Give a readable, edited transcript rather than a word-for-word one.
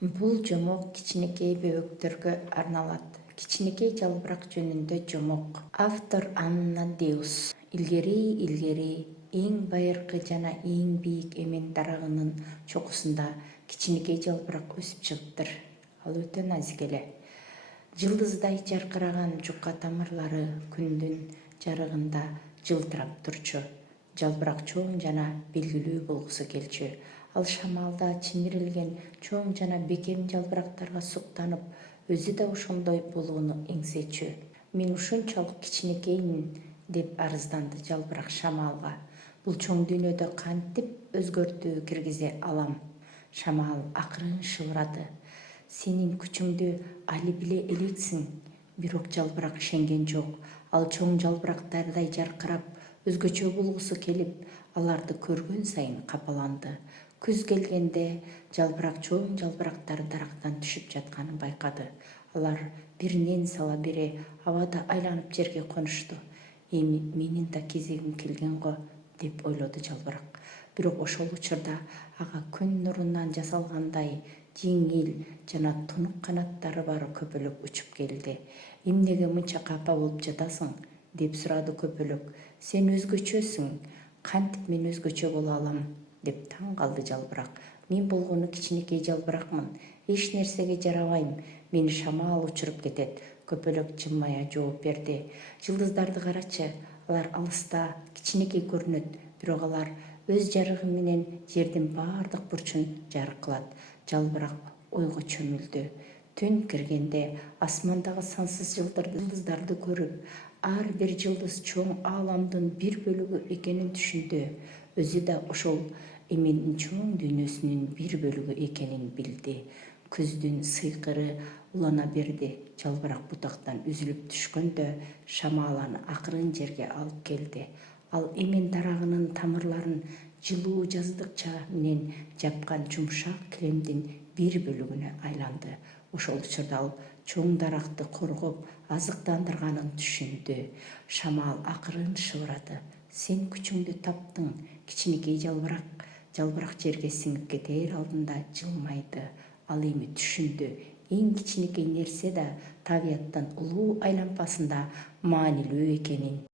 Бул жомок кичинекей бөбөктөргө арналат. Кичинекей жалбырак жөнүндө жомок. Автор Анна Деус. Илгери эң байыркы жана эң бийик эмен дарагынын чокусунда кичинекей жалбырак өсүп чыгыптыр. Ал өтө назик эле. Жылдыздай жаркыраган жука тамырлары күндүн жарыгында жылтырап турчу. Жалбырак чоң жана белгилүү болгусу келчү. Ал шамалда чимирилген чоң жана бекем жалбырактарга суктанып, өзү да ошондой болууну эңсечү. Мен ушунчалык кичинекеймин, деп арызданды жалбырак шамалга. Бул чоң дүйнөдө кантип өзгөртүү киргизе алам? Шамал акырын шыбырады. Сенин күчүңдү али биле элексиң. Бирок жалбырак ишенген жок. Ал чоң жалбырактардай жаркырап, өзгөчө болгусу келип, аларды көргөн сайын капаланды. Күз келгенде жалбырак чоң жалбырактар дарактан түшүп жатканын байкады. Алар биринен сала бири абада айланып жерге конушту. Эми менин да кезегим келген го, деп ойлоду жалбырак. Бирок ошол учурда ага күн нурунан жасалгандай жеңил жана тунук канаттары бар көпөлөк учуп келди. Эмнеге мынча капа болуп жатасың? Деп сурады көпөлөк. Сен өзгөчөсүң. Кантип мен өзгөчө боло алам? Деп таң калды жалбырак. Мен болгону кичинекей жалбыракмын. Эч нерсеге жарабайм. Мени шамал учуруп кетет. Көпөлөк жылмая жооп берди. Жылдыздарды карачы. Алар алыста, кичинекей көрүнөт, бирок алар өз жарыгы менен жердин баардык бурчун жарык кылат. Жалбырак ойго чөмүлдү. Түн киргенде асмандагы сансыз жылдыздарды көрүп, ар бир жылдыз чоң ааламдын бир бөлүгү экенин түшүндү. Өзү да ошол эменин чоң дүйнөсүнүн бир бөлүгү экенин билди. Күздүн сыйкыры улана берди. Жалбырак бутактан үзүлүп түшкөндө шамал аны акырын жерге алып келди. Ал эмен дарагынын тамырларын жылуу жаздыкча менен жапкан жумшак килемдин бир бөлүгүнө айланды. Ошол учурда ал чоң даракты коргоп, азыктандырганын түшүндү. Шамал акырын шыбырады. Сен күчүңдү таптың, кичинекей жалбырак. Жалбырак жерге сиңип кетер алдында жылмайды. Ал эми түшүндү. Эң кичинекей нерсе да табияттын улуу айлампасында маанилүү экенин.